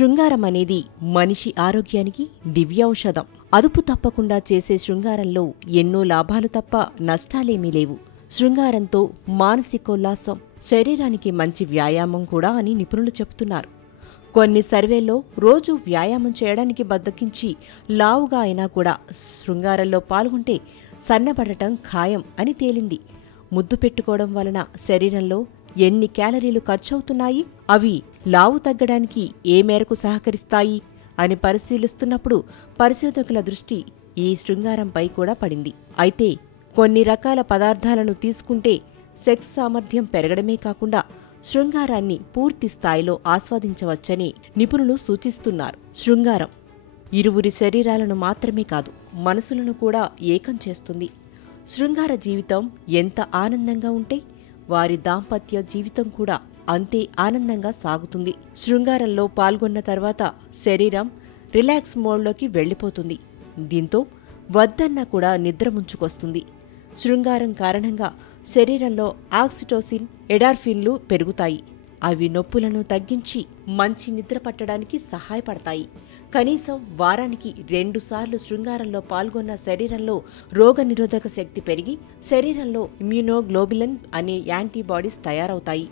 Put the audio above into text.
శృంగారం అనేది మనిషి ఆరోగ్యానికి దివ్యౌషధం. అదుపు తప్పకుండా చేసే శృంగారంలో ఎన్నో లాభాలు తప్ప నష్టాలేమీ లేవు. శృంగారంతో మానసికోల్లాసం, శరీరానికి మంచి వ్యాయామం కూడా అని నిపుణులు చెబుతున్నారు. కొన్ని సర్వేల్లో రోజూ వ్యాయామం చేయడానికి బద్దకించి లావుగా అయినా కూడా శృంగారంలో పాల్గొంటే సన్నబడటం ఖాయం అని తేలింది. ముద్దు పెట్టుకోవడం వలన శరీరంలో ఎన్ని క్యాలరీలు ఖర్చవుతున్నాయి, అవి లావు తగ్గడానికి ఏ మేరకు సహకరిస్తాయి అని పరిశీలిస్తున్నప్పుడు పరిశోధకుల దృష్టి ఈ శృంగారంపై కూడా పడింది. అయితే కొన్ని రకాల పదార్థాలను తీసుకుంటే సెక్స్ సామర్థ్యం పెరగడమే కాకుండా శృంగారాన్ని పూర్తి స్థాయిలో ఆస్వాదించవచ్చని నిపుణులు సూచిస్తున్నారు. శృంగారం ఇరువురి శరీరాలను మాత్రమే కాదు, మనసులను కూడా ఏకం చేస్తుంది. శృంగార జీవితం ఎంత ఆనందంగా ఉంటే వారి దాంపత్య జీవితం కూడా అంతే ఆనందంగా సాగుతుంది. శృంగారంలో పాల్గొన్న తర్వాత శరీరం రిలాక్స్ మోడ్లోకి వెళ్లిపోతుంది. దీంతో వద్దన్నా కూడా నిద్ర ముంచుకొస్తుంది. శృంగారం కారణంగా శరీరంలో ఆక్సిటోసిన్, ఎడార్ఫిన్లు పెరుగుతాయి. అవి నొప్పులను తగ్గించి మంచి నిద్ర పట్టడానికి సహాయపడతాయి. కనీసం వారానికి 2 సార్లు శృంగారంలో పాల్గొన్న శరీరంలో రోగనిరోధక శక్తి పెరిగి శరీరంలో ఇమ్యూనోగ్లోబులిన్ అనే యాంటీబాడీస్ తయారవుతాయి.